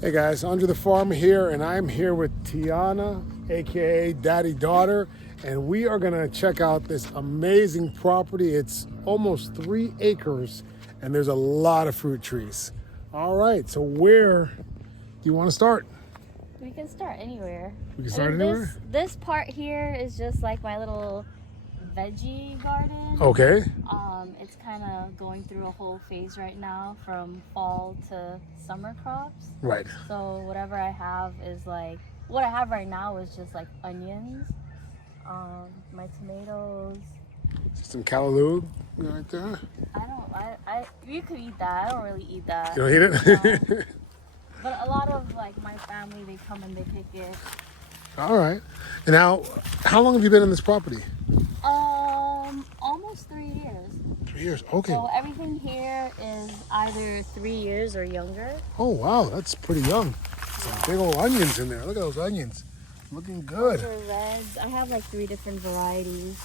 Hey guys, Under the Farm here, and I'm here with Tiana, aka Daddy Daughter, and we are gonna check out this amazing property. It's almost 3 acres, and there's a lot of fruit trees. All right, so where do you want to start? We can start anywhere. We can start anywhere? This part here is just like my little veggie garden. Okay. It's kind of going through a whole phase right now from fall to summer crops. Right. So whatever I have is like, what I have right now is just like onions, my tomatoes. Some callaloo right there. You could eat that. I don't really eat that. You don't eat it? No. But a lot of like my family, they come and they pick it. All right. And now, how long have you been in this property? Almost 3 years. 3 years. Okay. So everything here is either 3 years or younger. Oh wow, that's pretty young. Some big old onions in there. Look at those onions. Looking good. Those are reds. I have like 3 different varieties.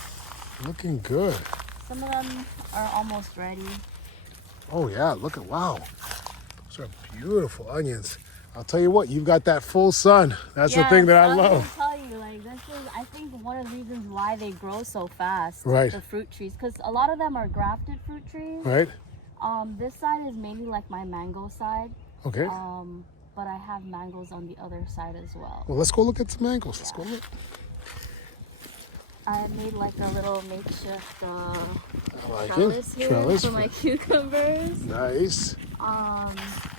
Looking good. Some of them are almost ready. Oh yeah, look at, wow. Those are beautiful onions. I'll tell you what, you've got that full sun. That's the thing that I love. I tell you, like this is, I think, one of the reasons why they grow so fast. Right. The fruit trees, because a lot of them are grafted fruit trees. Right. This side is mainly like my mango side. Okay. But I have mangoes on the other side as well. Well, let's go look at some mangoes. Let's go look. I made like a little makeshift I like trellis it. here Trellis. for my cucumbers. Nice.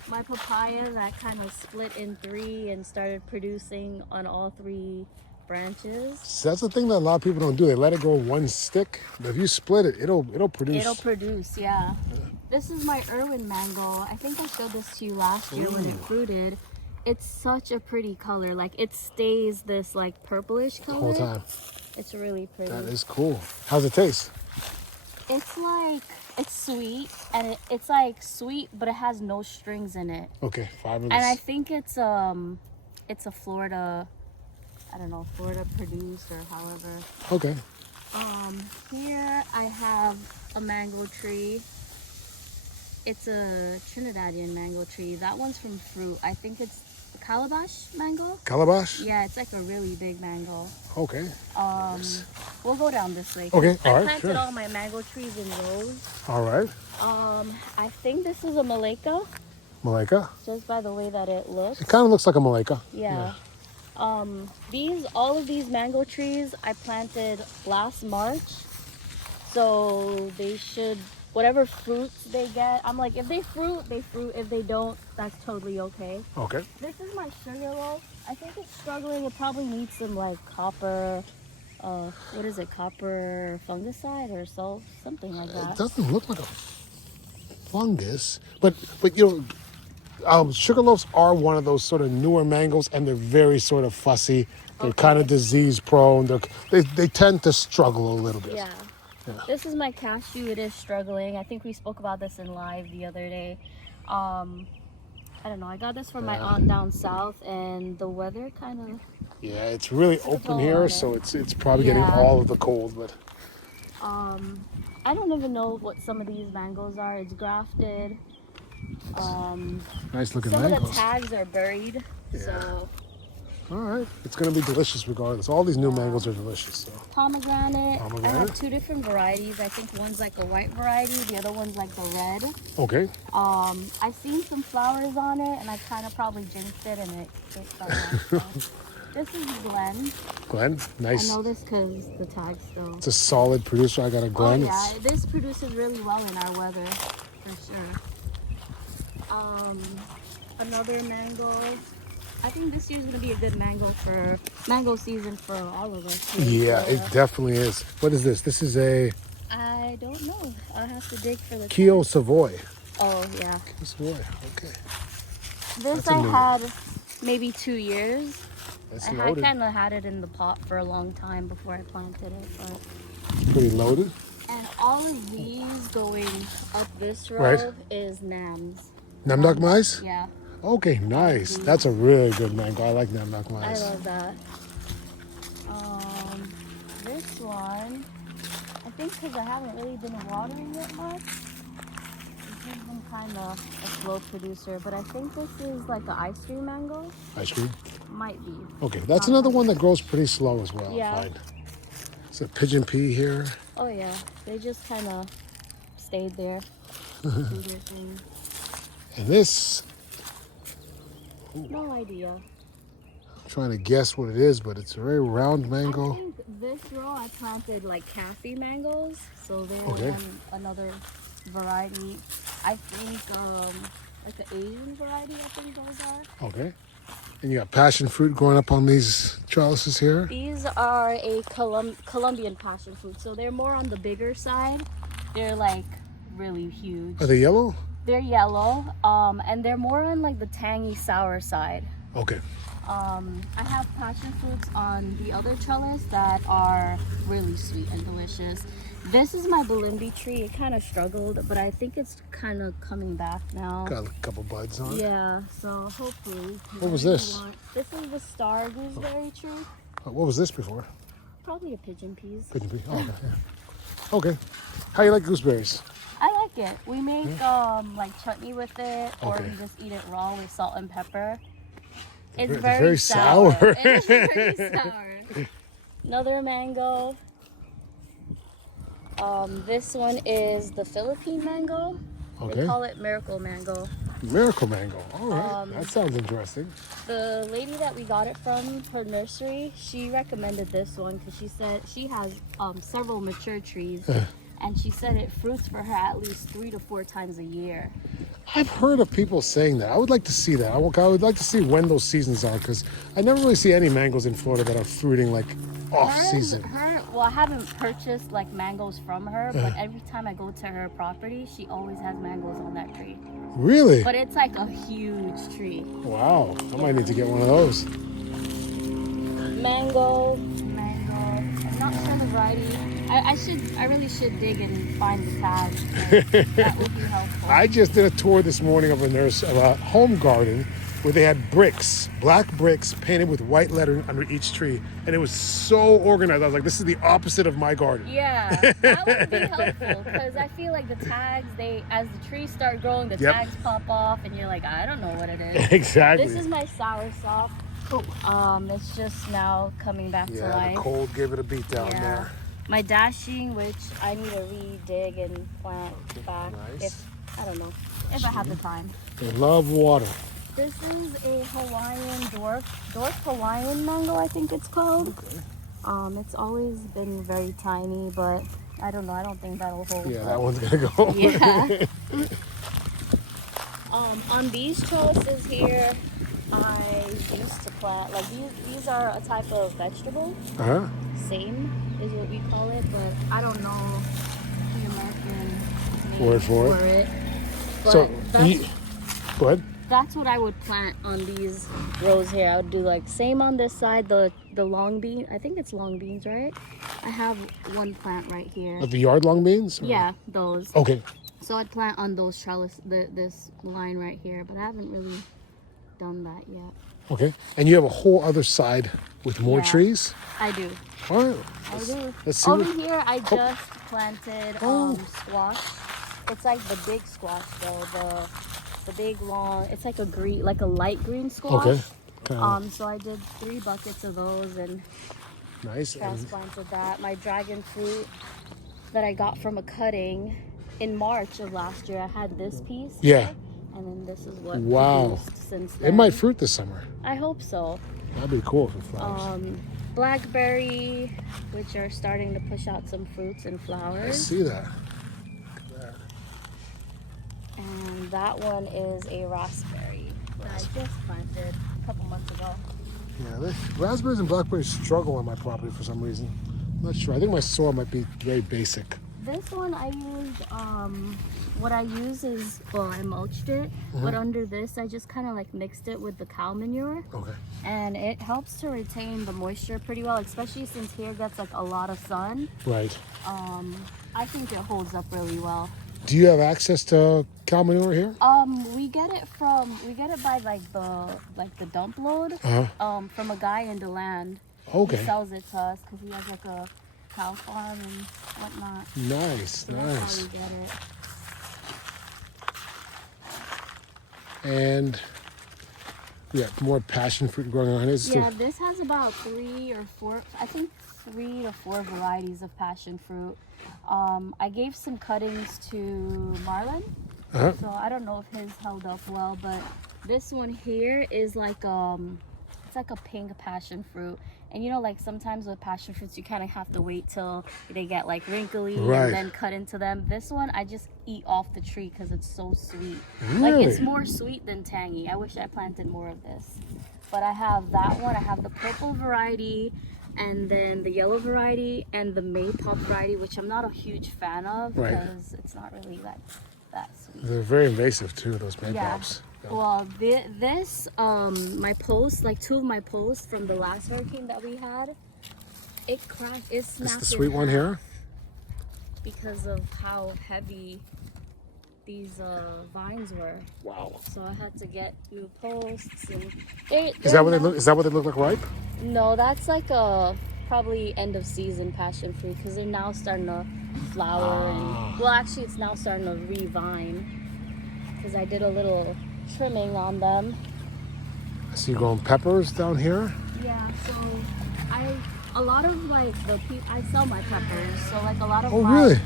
My papayas, I kind of split in 3 and started producing on all 3 branches. So that's the thing that a lot of people don't do. They let it grow one stick, but if you split it, it'll produce. It'll produce, yeah. This is my Irwin mango. I think I showed this to you last year when it fruited. It's such a pretty color. Like it stays this like purplish color The whole time. It's really pretty. That is cool. How's it taste? It's like, it's sweet, and it's like sweet, but it has no strings in it. Okay, fabulous. And I think it's a Florida, I don't know, Florida produced or however. Okay. Here I have a mango tree. It's a Trinidadian mango tree. That one's from fruit. I think it's a calabash mango. Calabash? Yeah, it's like a really big mango. Okay. We'll go down this way. Okay, all right, I planted sure. all my mango trees in rows. All right. I think this is a Malacca, Malacca? just by the way that it looks. It kind of looks like a Malacca. Yeah. All of these mango trees I planted last March. So they should, whatever fruits they get, I'm like, if they fruit, they fruit. If they don't, that's totally okay. Okay. This is my sugarloaf. I think it's struggling. It probably needs some like copper, what is it, copper fungicide or something like It that. doesn't look like a fungus, but sugarloafs are one of those sort of newer mangoes, and they're very sort of fussy. They're kind of disease prone. They tend to struggle a little bit. Yeah. Yeah. This is my cashew. It is struggling. I think we spoke about this in live the other day. I don't know. I got this from my aunt down south, and the weather kind of. Yeah, it's really open here, it. so it's probably getting all of the cold, but. I don't even know what some of these mangoes are. It's grafted. Nice looking Some mangoes. of the tags are buried. Yeah. So. All right, it's gonna be delicious regardless. All these new mangoes are delicious. So. Pomegranate. I have 2 different varieties. I think one's like a white variety. The other one's like the red. Okay. I've seen some flowers on it, and I kind of probably jinxed it, and it fell off. So. This is Glen. Glen, nice. I know this because the tag's still. It's a solid producer. I got a Glen. Oh yeah, this produces really well in our weather, for sure. Another mango. I think this year's gonna be a good mango season for all of us. Yeah, it definitely is. What is this? This is a I don't know. I'll have to dig for the Keo tag. Savoy. Oh yeah. Keo Savoy. Okay. This I had maybe 2 years. That's I loaded. kind of had it in the pot for a long time before I planted it. But. Pretty loaded. And all of these going up this row Right. is Nams. Namdak mais? Yeah. Okay, nice. That's a really good mango. I like Namdak I mais. love that. This one, I think because I haven't really been watering it much, this has been kind of a slow producer, but I think this is like an ice cream mango. Ice cream. Might be. Okay, that's another one that grows pretty slow as well. Yeah. I find. It's a pigeon pea here. Oh yeah, they just kind of stayed there. Do their thing. And this, No idea. I'm trying to guess what it is, but it's a very round I mango. think this row I planted like cafe mangoes, so they're Okay. another variety. I think like the Asian variety. I think those are. Okay. And you got passion fruit growing up on these trellises here. These are a Colombian passion fruit, so they're more on the bigger side. They're like really huge. Are they yellow? They're yellow, and they're more on like the tangy sour side. Okay. I have passion fruits on the other trellis that are really sweet and delicious. This is my Balimbi tree. It kind of struggled, but I think it's kind of coming back now. Got a couple buds on it. Yeah, so hopefully. What was this? This is the star gooseberry tree. What was this before? Probably a pigeon peas. Pigeon pea. Oh, okay. Yeah. Okay. How you like gooseberries? I like it. We make like chutney with it, or Okay. we just eat it raw with salt and pepper. It's They're very, very sour. sour. It's very sour. Another mango. This one is the Philippine mango. Okay. They call it miracle mango. Miracle mango. All right. That sounds interesting. The lady that we got it from, her nursery, she recommended this one because she said she has several mature trees. And she said it fruits for her at least 3 to 4 times a year. I've heard of people saying that. I would like to see that. I would like to see when those seasons are, because I never really see any mangoes in Florida that are fruiting like off season. Well, I haven't purchased like mangoes from her, but every time I go to her property, she always has mangoes on that tree. Really? But it's like a huge tree. Wow. I might need to get one of those. Mango. I'm not sure the variety. I really should dig and find the tags. That would be helpful. I just did a tour this morning of a home garden where they had bricks, black bricks painted with white lettering under each tree, and it was so organized. I was like, this is the opposite of my garden. Yeah, that would be helpful because I feel like the tags, as the trees start growing, the tags pop off, and you're like, I don't know what it is. Exactly. This is my soursop. It's just now coming back to life. The cold gave it a beat down there. My dashing, which I need to re-dig and plant back. Nice. If I have the time. They love water. This is a Hawaiian dwarf Hawaiian mango, I think it's called. Okay. It's always been very tiny, but I don't know. I don't think that'll hold. Yeah, that one's gonna go. Yeah. On these trellises here, I used to plant like these are a type of vegetable. Same is what we call it, but I don't know the American name Word for it. But So, go ahead. that's what I would plant on these rows here. I would do like same on this side, the long bean. I think it's long beans, right? I have one plant right here. Like the yard long beans? Or? Yeah, those. Okay. So I'd plant on those trellis, this line right here, but I haven't really done that yet. Okay. And you have a whole other side with more trees? I do. All right. I do. Let's see. Over here, I just planted squash. It's like the big squash though, the big long. It's like a light green squash. Okay. So I did 3 buckets of those and Nice. transplanted that. My dragon fruit that I got from a cutting in March of last year. I had this piece. Yeah. Here, and then this is what produced since then. It might fruit this summer. I hope so. That'd be cool if it flowers. Blackberry, which are starting to push out some fruits and I flowers. see that. And that one is a raspberry that I just planted a couple months ago. Yeah, raspberries and blackberries struggle on my property for some reason. I'm not sure. I think my soil might be very basic. This one I used, what I use is, I mulched it, but under this I just kind of like mixed it with the cow manure. Okay. And it helps to retain the moisture pretty well, especially since here gets like a lot of sun. Right. I think it holds up really well. Do you have access to cow manure here? We get it by like the dump load, from a guy in DeLand. Okay. He sells it to us because he has like a cow farm and whatnot. Nice, So that's how we get it. And yeah, more passion fruit growing on it. Yeah, this has about 3 or 4, I think 3 to 4 varieties of passion fruit. I gave some cuttings to Marlon, so I don't know if his held up well, but this one here is like it's like a pink passion fruit. And you know, like sometimes with passion fruits, you kind of have to wait till they get like wrinkly and then cut into them. This one, I just eat off the tree because it's so sweet. Really? Like it's more sweet than tangy. I wish I planted more of this. But I have that one. I have the purple variety, and then the yellow variety, and the maypop variety, which I'm not a huge fan of because it's not really that sweet. They're very invasive too, those maypops. Yeah. Well, this, my post, like 2 of my posts from the last hurricane that we had, it cracked, it snapped. It's the sweet one here? Because of how heavy these vines were. Wow. So I had to get new posts. And is that what they look? Is that what they look like ripe? No, that's like a probably end of season passion fruit because they're now starting to flower. And, well, actually, it's now starting to revine because I did a little trimming on them. I see you growing peppers down here. Yeah, so a lot of like I sell my peppers, so like a lot of really?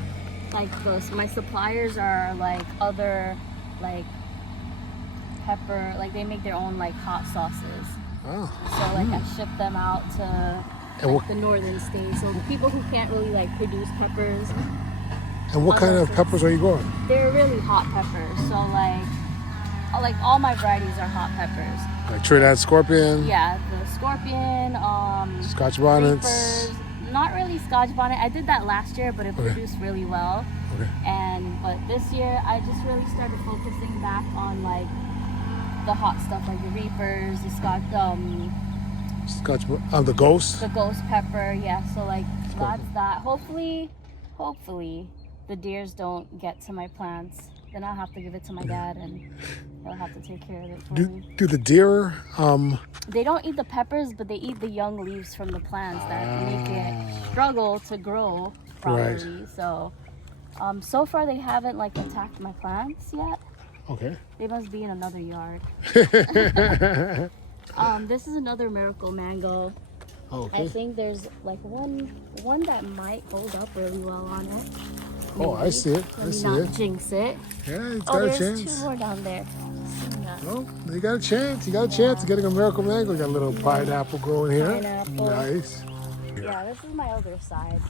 Like my suppliers are like other like pepper, like they make their own like hot sauces. Oh. So like I ship them out to like, the northern states, so people who can't really like produce peppers. And what kind of peppers are you growing? They're really hot peppers, so like all my varieties are hot peppers. Like Trinidad Scorpion? Yeah, the Scorpion, Scotch Bonnets. Reapers, not really Scotch Bonnet. I did that last year, but it produced really well. But this year, I just really started focusing back on like the hot stuff, like the Reapers, the the Ghost. The Ghost pepper, yeah. So like that's that. Hopefully, the deers don't get to my plants. Then I'll have to give it to my dad, and he'll have to take care of it for me. Do the deer? They don't eat the peppers, but they eat the young leaves from the plants that make it struggle to grow properly. So, so far they haven't like attacked my plants yet. Okay. They must be in another yard. This is another miracle mango. Okay. I think there's like one that might hold up really well on it. Maybe. Oh, I see it. I see it. Jinx it. Yeah, it's got a chance. There's 2 more down there. Oh, you got a chance. You got a chance of getting a miracle mango. You got a little pineapple growing here. Pineapple. Nice. Yeah, this is my other side.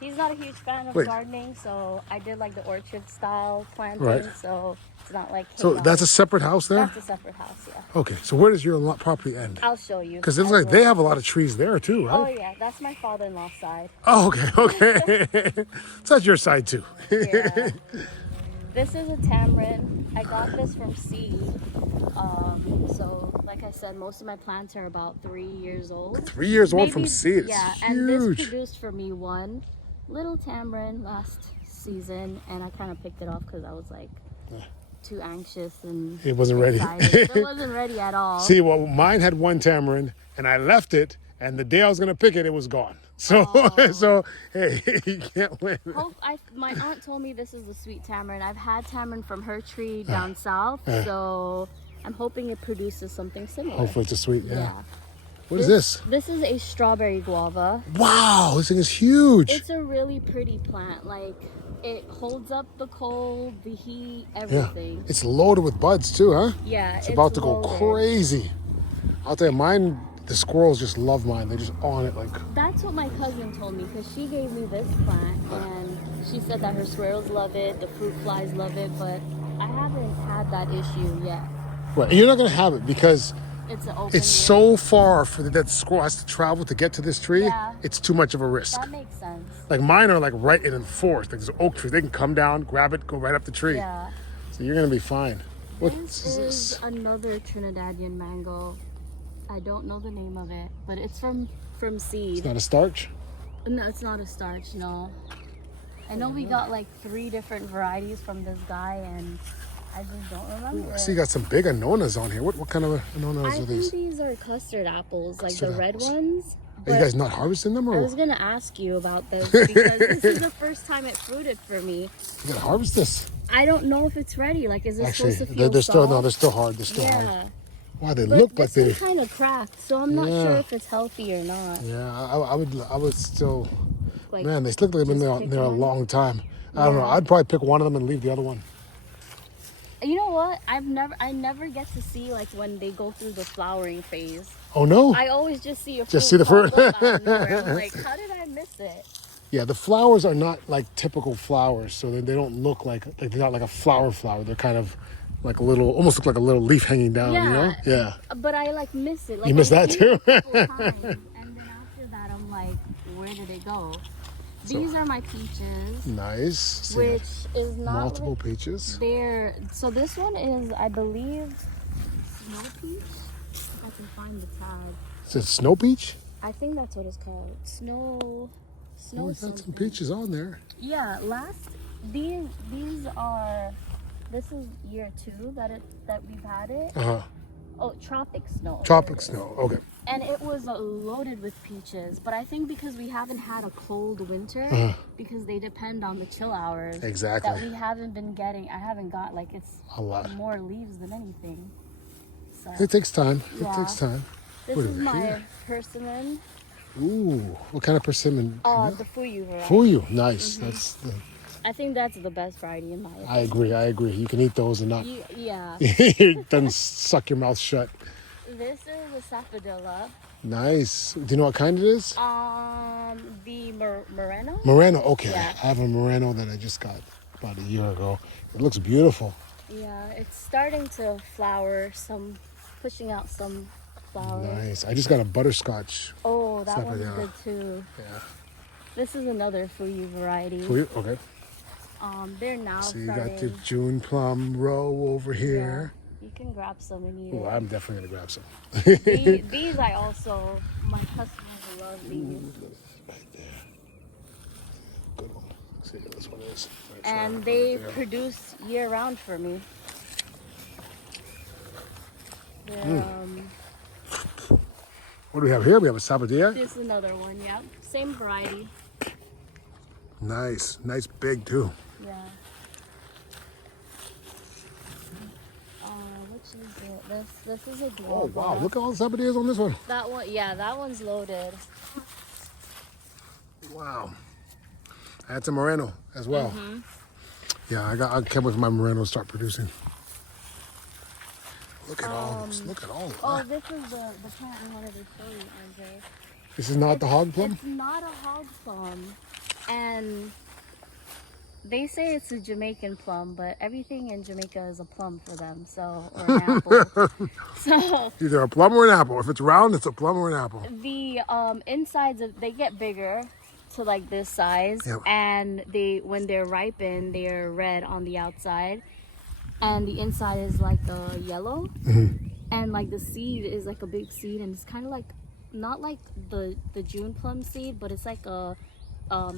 He's not a huge fan of gardening, so I did like the orchard style planting. So it's not like so that's a separate house there? That's a separate house, yeah. Okay, so where does your property end? I'll show you. Because it looks like they have a lot of trees there too, right? Oh yeah, that's my father-in-law's side. Oh, okay. So that's your side too. Yeah. This is a tamarind. I got this from seed. So like I said, most of my plants are about 3 years old. 3 years old from seed. Yeah, it's and huge. this produced for me one little tamarind last season, and I kind of picked it off because I was like too anxious and it wasn't ready. It wasn't ready at all. See, well, mine had one tamarind, and I left it, and the day I was gonna pick it, it was gone. So, so hey, you can't win. My aunt told me this is the sweet tamarind. I've had tamarind from her tree down south, so I'm hoping it produces something similar. Hopefully it's a sweet, yeah. What is this? This is a strawberry guava. Wow, this thing is huge. It's a really pretty plant. Like, it holds up the cold, the heat, everything. Yeah. It's loaded with buds too, huh? Yeah, it's about to go crazy. I'll tell you, mine, the squirrels just love mine. They're just on it like. That's what my cousin told me, because she gave me this plant, and she said that her squirrels love it, the fruit flies love it, but I haven't had that issue yet. Right, and you're not gonna have it because it's so far for that squirrel has to travel to get to this tree. Yeah. It's too much of a risk. That makes sense. Like mine are like right in the forest. Like there's oak trees. They can come down, grab it, go right up the tree. Yeah. So you're gonna be fine. This is another Trinidadian mango. I don't know the name of it, but it's from seed. It's not a starch? No, it's not a starch, no. I know we got like 3 different varieties from this guy, and I just don't remember. I see you got some big anonas on here. What kind of anonas are these? I think these are custard apples, like the red ones. Are you guys not harvesting them, I or was gonna ask you about this because this is the first time it fruited for me. you gotta harvest this? I don't know if it's ready. Like, is it Actually, supposed to feel they're still soft? they're still hard. They're still hard. Yeah, Wow, they but look like this they. is kind of cracked, so I'm not Yeah. sure if it's healthy or not. Yeah, I would still. Like, Man, they look like they've been just there, pick there a one? long time. I don't know. Yeah. I'd probably pick one of them and leave the other one. You know what? I never get to see like when they go through the flowering phase. Oh no! I always just see a fruit Just see the pop fruit. up out of nowhere. I'm like, how did I miss it? Yeah, the flowers are not like typical flowers, so they don't look like they're not like a flower. They're kind of like a little, almost look like a little leaf hanging down. You know? Yeah. But I like miss it. Like, You miss I that see too? it a couple times, and then after that, I'm like, where did it go? These are my peaches. Nice. So Which is not multiple like, peaches. they're so this one is, I believe, snow peach. If I can find the tag. Is it snow peach? I think that's what it's called. Snow Oh, we got some something. peaches on there. Yeah, these are, this is year 2 that we've had it. Oh, tropic snow. Tropic snow. Okay. And it was loaded with peaches, but I think because we haven't had a cold winter, because they depend on the chill hours. Exactly. That we haven't been getting. I haven't got, like, it's A lot. more leaves than anything. So It takes time. Yeah. It takes time. this What is is it my here? persimmon. Ooh, what kind of persimmon? The fuyu variety. Fuyu. Nice. That's the. I think that's the best variety in my opinion. I agree. I agree. You can eat those and not. Yeah. Then suck your mouth shut. This is a sapodilla. Nice. Do you know what kind it is? The Moreno. Moreno. Okay. Yeah. I have a Moreno that I just got about a year ago. It looks beautiful. Yeah, it's starting to flower. Pushing out some flowers. Nice. I just got a butterscotch. Oh, that one's Sapodilla. good too. Yeah. This is another fuyu variety. Fuyu. Okay. They're now So you starting. got the June plum row over here. You can grab some and eat Oh, it. I'm definitely gonna grab some. These I also, my customers love these. Right there. Good one. Let's see what this one is. And they produce year round for me. They're, What do we have here? We have a sapodilla. this is another one, yeah. Same variety. Nice. Nice big too. Yeah. Which is it? This is a Oh global. wow, look at all the sapodillas on this one. That one, yeah, that one's loaded. Wow. That's a Moreno as well. Yeah, I can't wait for my Moreno to start producing. Look at all this. Look at all of Oh, that. this is the plant I wanted to show you, Andre. This is not the hog plum? It's not a hog plum, and they say it's a Jamaican plum, but everything in Jamaica is a plum for them, so, or an apple. So Either a plum or an apple. If it's round, it's a plum or an apple. the insides they get bigger to like this size, Yep. and when they're ripened, they're red on the outside, and the inside is like yellow, and like the seed is like a big seed, and it's kind of like not like the June plum seed, but it's like a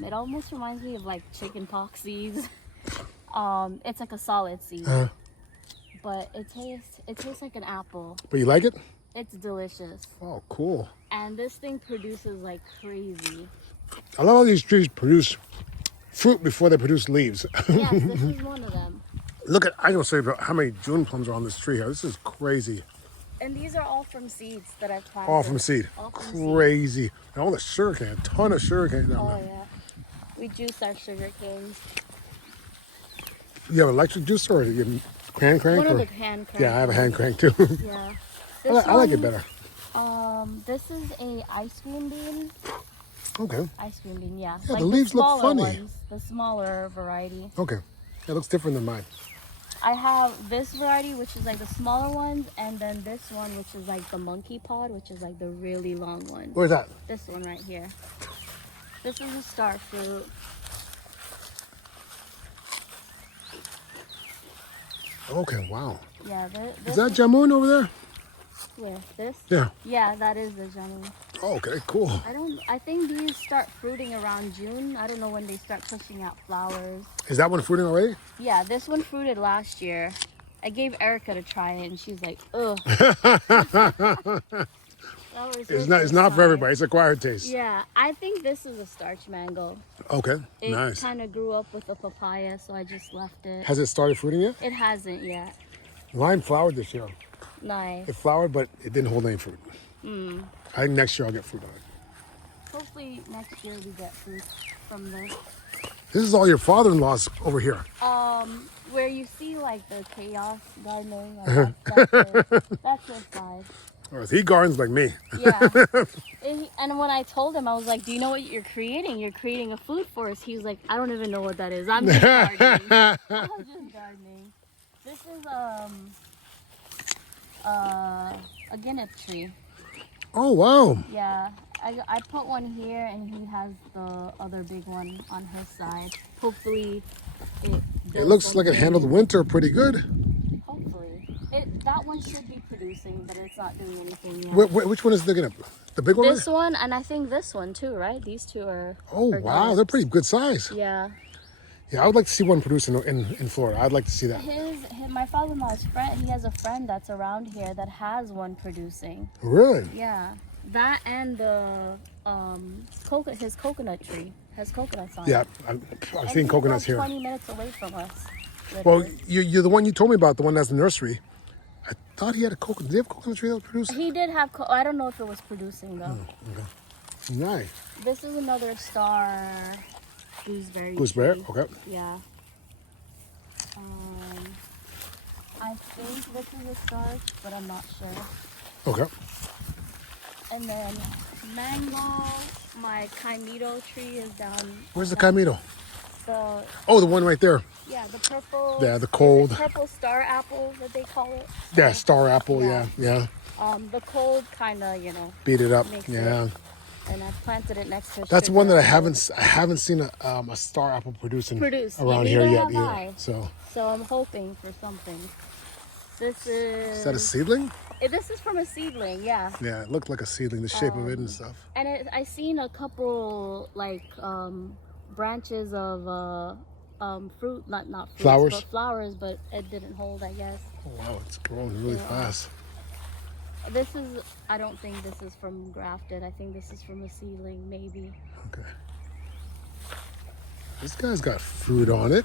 it almost reminds me of like chicken pox seeds. It's like a solid seed, but it tastes like an apple. But you like it? It's delicious, Oh, cool. and this thing produces like crazy. I love how these trees produce fruit before they produce leaves. Yes, this is one of them. Look at, I don't say how many June plums are on this tree here. This is crazy. And these are all from seeds that I've planted. All from seed. All from seed. Crazy. And all the sugarcane, a ton of sugarcane down Oh there. yeah. We juice our sugar canes. You have electric juicer or you have hand crank? One of or- the hand crank. Yeah, I have a hand crank too. Yeah. I like it better. This is a ice cream bean. Okay. Ice cream bean, yeah. Yeah, the leaves look smaller funny. ones, the smaller variety. Okay. It looks different than mine. I have this variety, which is like the smaller ones, and then this one, which is like the monkey pod, which is like the really long one. Where's that? This one right here. This is a star fruit. Okay, wow. Yeah, Is that jamun over there? where? This? Yeah. Yeah, that is the jamu. Oh, okay, cool. I think these start fruiting around June. I don't know when they start pushing out flowers. Is that one fruiting already? Yeah, this one fruited last year. I gave Erica to try it and she's like, ugh. It's not for everybody. It's acquired taste. Yeah, I think this is a starch mango. Okay, It nice. kind of grew up with a papaya, so I just left it. Has it started fruiting yet? It hasn't yet. Mine flowered this year. Nice. It flowered, but it didn't hold any fruit. I think next year I'll get fruit on it. Hopefully next year we get fruit from this. This is all your father-in-law's over here. Where you see like the chaos gardening, that's his side. Or he gardens like me. Yeah. And when I told him, I was like, do you know what you're creating? You're creating a food forest. He was like, I don't even know what that is. I'm just gardening. I'm just gardening. This is a guinea tree. Oh, wow. Yeah. I put one here and he has the other big one on his side. Hopefully It looks like it handled winter pretty good. Hopefully. That one should be producing, but it's not doing anything yet. Which one is the big one? This one, and I think this one too, right? These two are. Oh, wow. They're pretty good size. Yeah. Yeah, I would like to see one producing in Florida. I'd like to see that. My father-in-law's friend, he has a friend that's around here that has one producing. Really? Yeah. That and the his coconut tree has coconuts on it. Yeah, I've seen coconuts here. 20 minutes away from us. Well, literally. you're the one you told me about, the one that's the nursery. I thought he had a coconut. Did he have a coconut tree that was producing? He did have. I don't know if it was producing though. Okay. Nice. This is another star gooseberry. Gooseberry. Tree. Okay. Yeah. I think this is a starch, but I'm not sure. Okay. And then mango, my Kaimito tree is down. Where's the Kaimito? The Oh, the one right there. yeah, the purple. Yeah, the cold. Purple star apple that they call it. Yeah, star apple. Yeah. The cold kind of, Beat it up. makes Yeah. it. And I planted it next to. That's one that I haven't seen a star apple producing around here yet either. So I'm hoping for something. This is. Is that a seedling? This is from a seedling, yeah. Yeah, it looked like a seedling, the shape of it and stuff. And I seen a couple like branches of fruit, not fruits, Flowers? but flowers, but it didn't hold, I guess. Oh, wow, it's growing really fast. This is, I don't think this is from grafted. I think this is from a seedling, maybe. Okay. This guy's got fruit on it.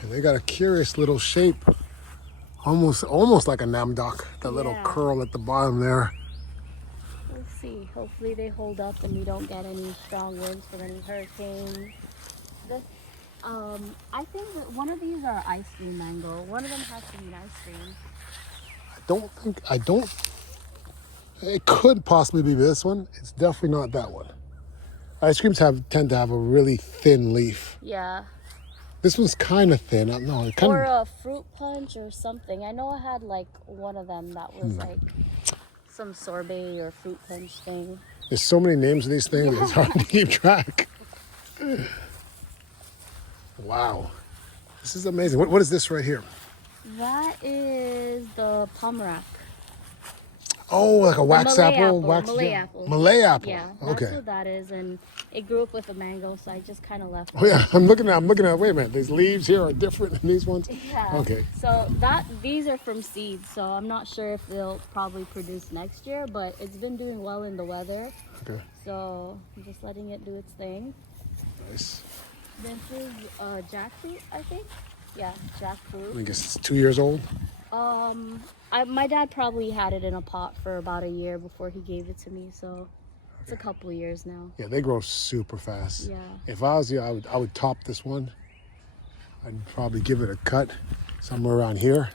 And they got a curious little shape. Almost like a namdok. That little curl at the bottom there. We'll see. Hopefully they hold up and we don't get any strong winds from any hurricanes. I think that one of these are ice cream mango. One of them has to be ice cream. It could possibly be this one. It's definitely not that one. Ice creams tend to have a really thin leaf. Yeah. This one's kind of thin. No, it Or a fruit punch or something. I know I had like one of them that was like some sorbet or fruit punch thing. There's so many names of these things, it's hard to keep track. Wow. This is amazing. What is this right here? That is the pomerac. Oh, like a wax Malay apple? Malay apple. Malay apple. Yeah, that's Okay. what that is. And it grew up with a mango, so I just kind of left Oh yeah, I'm looking at, wait a minute, these leaves here are different than these ones? Yeah. Okay. So these are from seeds, so I'm not sure if they'll probably produce next year, but it's been doing well in the weather. Okay. So I'm just letting it do its thing. Nice. This is jackfruit, I think. Yeah, jackfruit. I guess it's 2 years old. My dad probably had it in a pot for about a year before he gave it to me, so it's a couple years now. Yeah, they grow super fast. Yeah. If I was you, I would top this one. I'd probably give it a cut somewhere around here.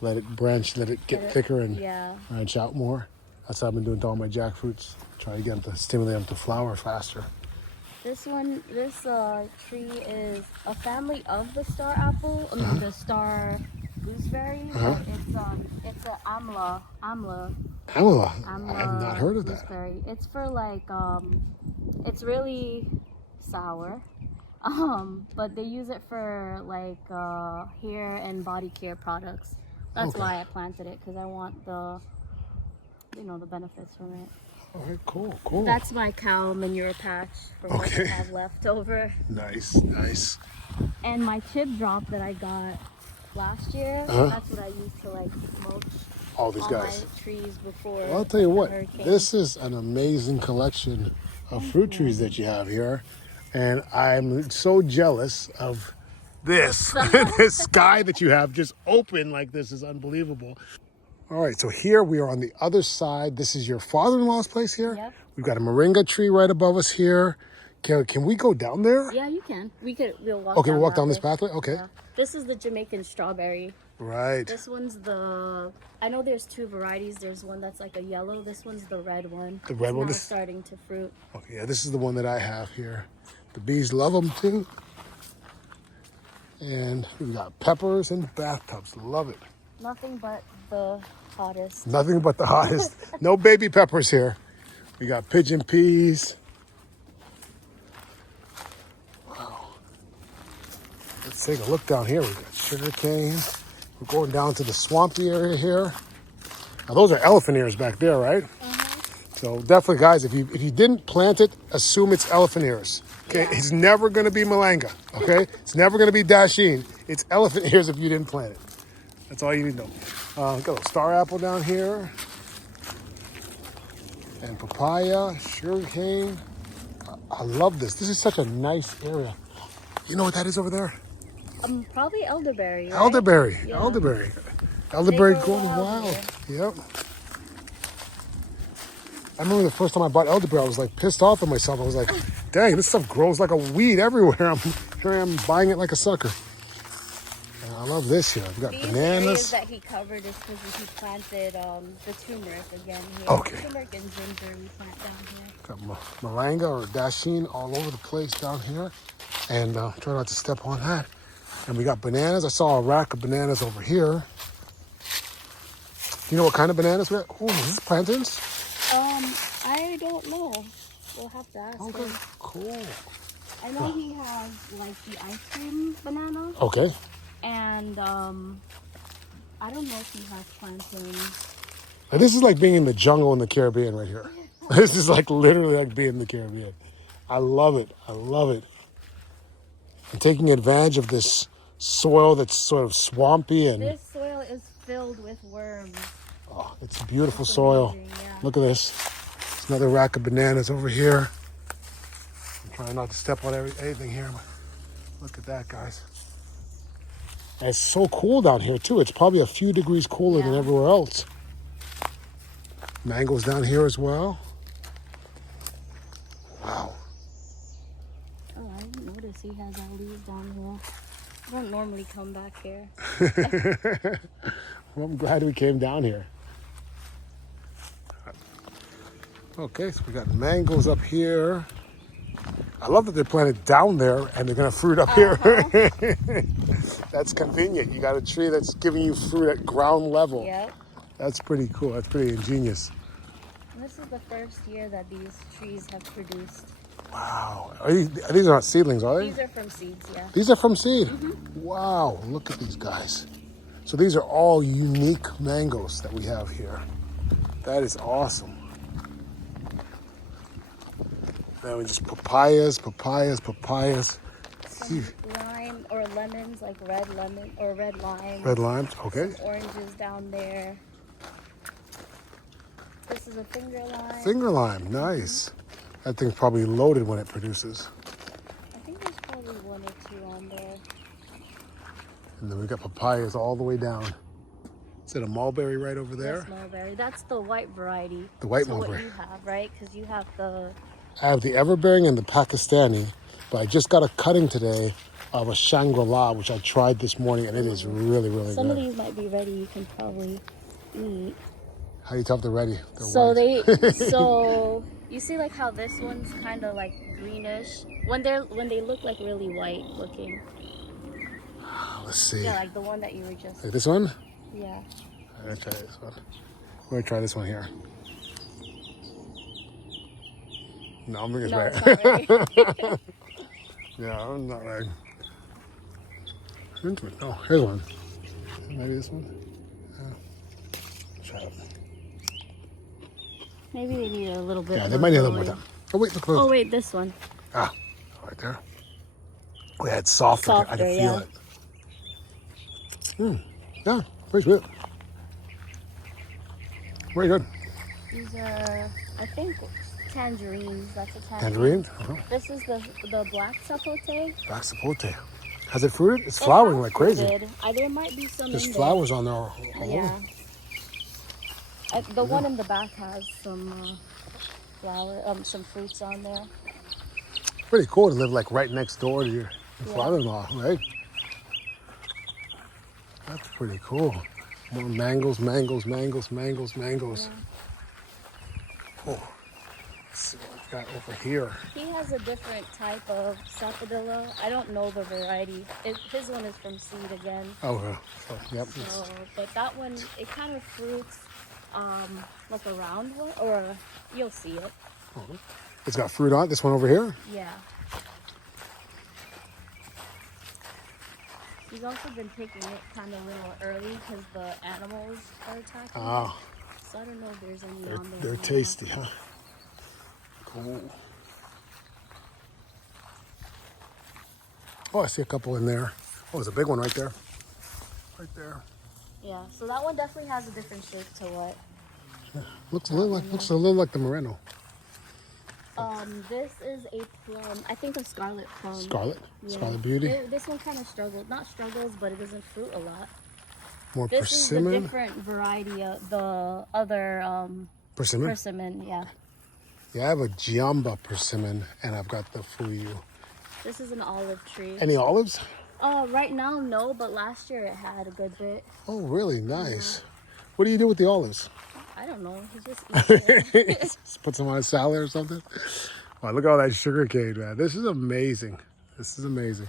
Let it branch, let it get thicker and branch out more. That's what I've been doing to all my jackfruits. Try to get them to stimulate them to flower faster. This tree is a family of the star apple, the star gooseberry. But it's a amla. Amala. I have not heard of gooseberry. It's for like it's really sour. But they use it for like hair and body care products. That's why I planted it, because I want the benefits from it. All right, cool. That's my cow manure patch from what I have left over. Nice. And my chip drop that I got last year, that's what I used to like mulch. all these all guys. my trees before. Well, I'll tell you what, hurricane. this is an amazing collection of fruit trees that you have here. And I'm so jealous of this. This sky that you have just open like this is unbelievable. All right, so here we are on the other side. This is your father-in-law's place here? Yep. We've got a moringa tree right above us here. Can we go down there? Yeah, you can. We'll walk. Okay, down we'll walk that down this way. pathway? Okay. Yeah. This is the Jamaican strawberry. Right. This one's the. I know there's two varieties. There's one that's like a yellow. This one's the red one. The red one Now is starting to fruit. Okay, yeah, this is the one that I have here. The bees love them too. And we got peppers and bathtubs. Love it. Nothing but the hottest. Nothing but the hottest. No baby peppers here. We got pigeon peas. Wow. Let's take a look down here. We got sugar cane. We're going down to the swampy area here. Now those are elephant ears back there, right? So definitely, guys, if you didn't plant it, assume it's elephant ears. Okay, Yeah. It's never going to be malanga. Okay, it's never going to be dasheen. It's elephant ears if you didn't plant it. That's all you need to know. Got a star apple down here, and papaya, sugarcane. I love this. This is such a nice area. You know what that is over there? Probably elderberry. Right? Elderberry. Yeah. Elderberry. Elderberry grow going wild wild. Yep. I remember the first time I bought elderberry, I was like pissed off at myself. I was like, dang, this stuff grows like a weed everywhere. Here I am buying it like a sucker. And I love this here. We've got These bananas. areas that he covered is because he planted the turmeric again here. Okay. Turmeric and ginger we plant down here. Got malanga or dasheen all over the place down here. And try not to step on that. And we got bananas. I saw a rack of bananas over here. You know what kind of bananas we got? Oh, is this plantains? I don't know. We'll have to ask Okay, him. cool. I know he has like the ice cream banana, Okay. and I don't know if he has plantains. Now, this is like being in the jungle in the Caribbean right here. This is like literally like being in the Caribbean. I love it. I love it. And taking advantage of this soil that's sort of swampy and This soil is filled with worms. oh, it's beautiful It's soil. amazing, yeah. Look at this. There's another rack of bananas over here. I'm trying not to step on anything here. But look at that, guys. And it's so cool down here too. It's probably a few degrees cooler than Yeah. everywhere else. Mangoes down here as well. Wow. Oh, I didn't notice he has all these down here. I don't normally come back here. Well, I'm glad we came down here. Okay, so we got mangoes up here. I love that they're planted down there and they're gonna fruit up here. That's convenient. You got a tree that's giving you fruit at ground level. Yep. That's pretty cool. That's pretty ingenious. And this is the first year that these trees have produced. Wow. These are not seedlings, are they? These are from seeds, yeah. These are from seed. Wow, look at these guys. So these are all unique mangoes that we have here. That is awesome. Then we just papayas. Some lime or lemons, like red lemon or red lime. Red limes, okay. Oranges down there. This is a finger lime. Finger lime, nice. That thing's probably loaded when it produces. I think there's probably one or two on there. And then we got papayas all the way down. Is it a mulberry right over there? Yes, mulberry. That's the white variety. The white so mulberry. What you have, right? Because you have the. I have the everbearing and the Pakistani, but I just got a cutting today of a Shangri-La, which I tried this morning, and it is really, really Some good. of these might be ready. You can probably eat. How do you tell if they're ready? They're So white. so you see like how this one's kind of like greenish when they look like really white looking. Let's see. Yeah, like the one that you were just. Like this one? Yeah. I'm gonna try this one. I'm gonna try this one here. No, I'm thinking No, it's it's right. not ready. Yeah, I'm not right. Oh, here's one. Maybe this one? Yeah. Try it. Maybe they need a little bit. Yeah, more they might need a little more going. time. Oh, wait, look. Oh wait, this one. Ah, right there. Oh, yeah, it's softer. I can Softer, feel yeah. it. Yeah, pretty sweet. Very good. These are, I think, tangerines. That's a tangerine. Tangerine? Uh-huh. This is the black sapote. Black sapote. Has it fruited? It's flowering like crazy. There might be some There's in flowers on there all Yeah. over. The one in the back has some some fruits on there. Pretty cool to live like right next door to your father-in-law, right? That's pretty cool. More mangoes. Yeah. Oh, let's see what we've got over here. He has a different type of sapodilla. I don't know the variety. His one is from seed again. Oh, yeah. So, yep. So, but that one, it kind of fruits like a round one, or you'll see it. It's got fruit on it. This one over here. Yeah. He's also been picking it kind of a little early because the animals are attacking. Ah. So I don't know if there's any on there. They're tasty, huh? Cool. Oh, I see a couple in there. Oh, there's a big one right there. Right there. Yeah, so that one definitely has a different shape to what. Looks a little like the Moreno. This is a plum. I think a scarlet plum. Scarlet? Yeah. Scarlet Beauty? This one kind of struggles. Not struggles, but it doesn't fruit a lot. More This persimmon? is a different variety of the other Persimmon? persimmon, yeah. Yeah, I have a Giamba persimmon, and I've got the Fuyu. This is an olive tree. Any olives? Right now, no, but last year it had a good bit. Oh, really? Nice. What do you do with the olives? I don't know. He just eats it. Just put some on a salad or something? Wow, look at all that sugar cane, man. This is amazing. This is amazing.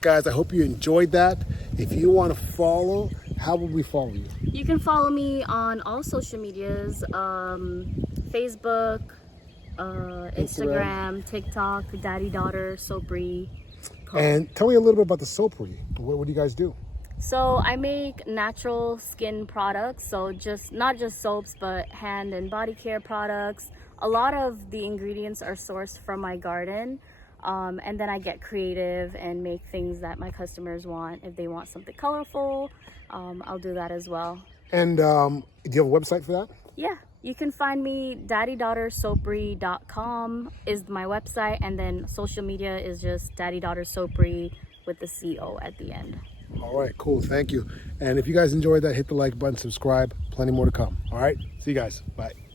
Guys, I hope you enjoyed that. If you want to follow, how would we follow you? You can follow me on all social medias, Facebook, Instagram, TikTok, Daddy Daughter, Sopri. And tell me a little bit about the soapery. What do you guys do? So I make natural skin products, so not just soaps, but hand and body care products. A lot of the ingredients are sourced from my garden, and then I get creative and make things that my customers want. If they want something colorful, I'll do that as well. And do you have a website for that? Yeah, you can find me, daddydaughtersoapry.com is my website, and then social media is just daddydaughtersoapry with the CO at the end. All right, cool. Thank you. And if you guys enjoyed that, hit the like button, subscribe. Plenty more to come. All right. See you guys. Bye.